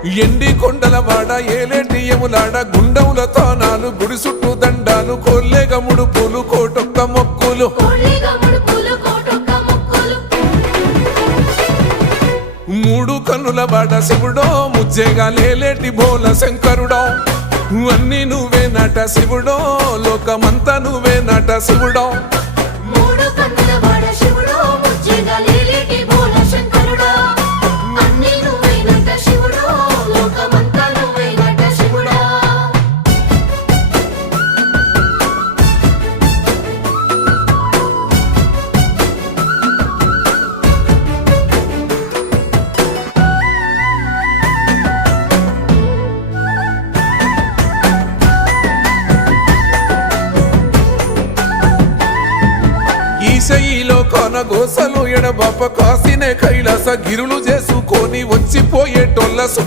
ఎండి కొండల వాడ ఏలేటియములాడ గుండముల తానాలు గుడి చుట్టూ దండాలు కొల్లేగ ముడుపులు కోటొక్క మొక్కులు మూడు కన్నుల వాడ శివుడో ముజ్జేగా లేలేటి బోల శంకరుడో అన్ని నువ్వే నట శివుడో లోకమంతా నువ్వే నట శివుడో ఈశయిలో కొనగోసలు ఎడబాప కాసినే కైలాస గిరులు చేసుకొని వచ్చిపోయేటోళ్ళ